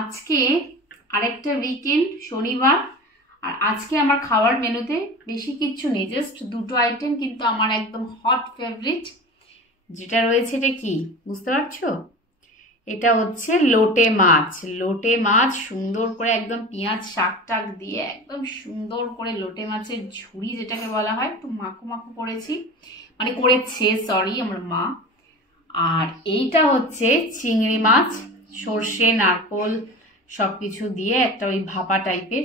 আজকে আরেকটা উইকেন্ড, শনিবার। আর আজকে আমার খাওয়ার মেনুতে বেশি কিচ্ছু নেই, জাস্ট দুটো আইটেম, কিন্তু আমার একদম হট ফেভারিট যেটা রয়েছে। এটা কি বুঝতে পারছো? এটা হচ্ছে লোটে মাছ। লোটে মাছ সুন্দর করে একদম পেঁয়াজ শাক টাক দিয়ে একদম সুন্দর করে লোটে মাছের ঝুড়ি যেটাকে বলা হয়, একটু মাখো মাখো করেছি, মানে করেছে সরি আমার মা। আর এইটা হচ্ছে চিংড়ি মাছ, সর্ষে নারকোল সবকিছু দিয়ে একটা ওই ভাপা টাইপের।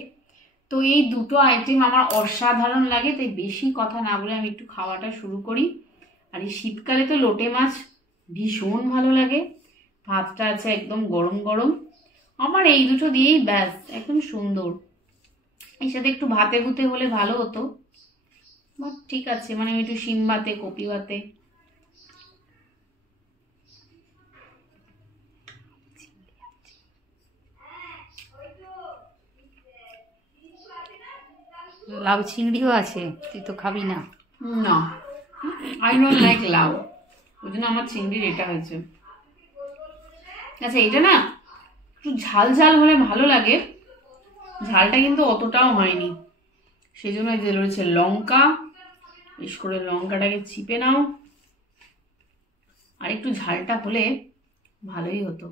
তো এই দুটো আইটেম আমার অসাধারণ লাগে, তাই বেশি কথা না বলে আমি একটু খাওয়াটা শুরু করি। আর এই শীতকালে তো লোটে মাছ ভীষণ ভালো লাগে। ভাতটা আছে একদম গরম গরম, আমার এই দুটো দিয়েই ব্যাস একদম সুন্দর। এর সাথে একটু ভাতে ভুতে হলে ভালো হতো, বাট ঠিক আছে, মানে আমি একটু শিম ভাতে কপি ভাতে। লাউ চিংড়িও আছে, তুই তো খাবি না। না, আই ডোন্ট লাইক লাউ, ওই জন্য আমার চিংড়ির এটা হয়েছে। আচ্ছা, এটা না একটু ঝাল ঝাল হলে ভালো লাগে, ঝালটা কিন্তু অতটাও হয়নি, সেই জন্য যে রয়েছে লঙ্কা, বেশ করে লঙ্কাটাকে চিপে নাও, আর একটু ঝালটা হলে ভালোই হতো।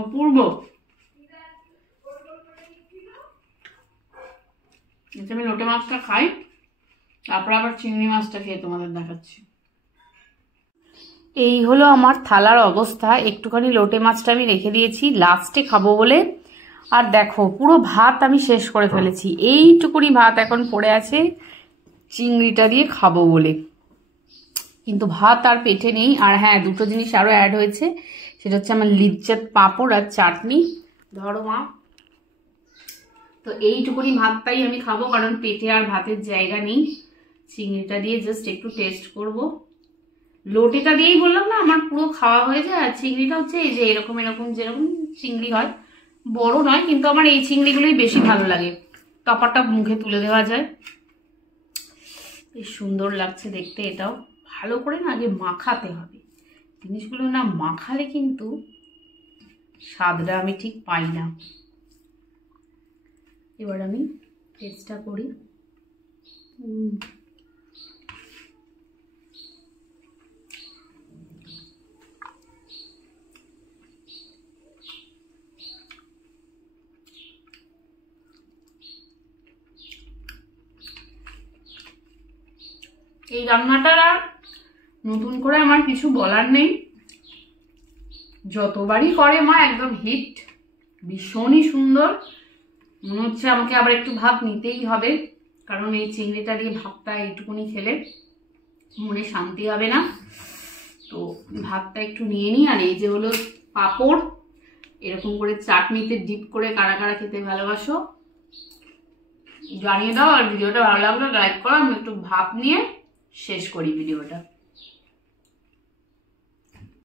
অপূর্ব। আমি লোটে মাছটা খাই, তারপর আবার চিংড়ি মাছটা খেয়ে তোমাদের দেখাচ্ছি। এই হলো আমার থালার অবস্থা। একটুখানি লোটে মাছটা আমি রেখে দিয়েছি লাস্টে খাবো বলে, আর দেখো পুরো ভাত আমি শেষ করে ফেলেছি। এইটুকুনি ভাত এখন পড়ে আছে চিংড়িটা দিয়ে খাবো বলে, কিন্তু ভাত আর পেটে নেই। আর হ্যাঁ, দুটো জিনিস আরো অ্যাড হয়েছে, সেটা হচ্ছে আমার লিজ্জত পাঁপড় আর চাটনি। ধরো মা, তো এইটুকুনি ভাতটাই আমি খাবো, কারণ পেটে আর ভাতের জায়গা নেই। চিংড়িটা দিয়ে জাস্ট একটু টেস্ট করব। লোটেটা দিয়েই বললাম না আমার পুরো খাওয়া হয়ে যায়। আর চিংড়িটা হচ্ছে এই যে এরকম এরকম যেরকম চিংড়ি হয়, বড় নয়, কিন্তু আমার এই চিংড়িগুলোই বেশি ভালো লাগে, টপারটা মুখে তুলে দেওয়া যায়। বেশ সুন্দর লাগছে দেখতে। এটাও ভালো করে না আগে মাখাতে হবে, জিনিসগুলো না মাখালে কিন্তু স্বাদটা আমি ঠিক পাই না। এবার আমি টেস্টটা করি। এই রান্নাটার আর নতুন করে আমার কিছু বলার নেই, যতবারই করে মা একদম হিট, ভীষণই সুন্দর। মনে হচ্ছে আমাকে আবার একটু ভাত নিতেই হবে, কারণ এই চিংড়িটা দিয়ে ভাতটা এইটুকুনি খেলে মনে শান্তি হবে না। তো ভাতটা একটু নিয়ে নিই। আর এই যে হলো পাঁপড়, এরকম করে চাটনিতে ডিপ করে কারা কারা খেতে ভালোবাসো জানিয়ে দাও। আর ভিডিওটা ভালো লাগলে লাইক করো। আমি একটু ভাত নিয়ে শেষ করি ভিডিওটা।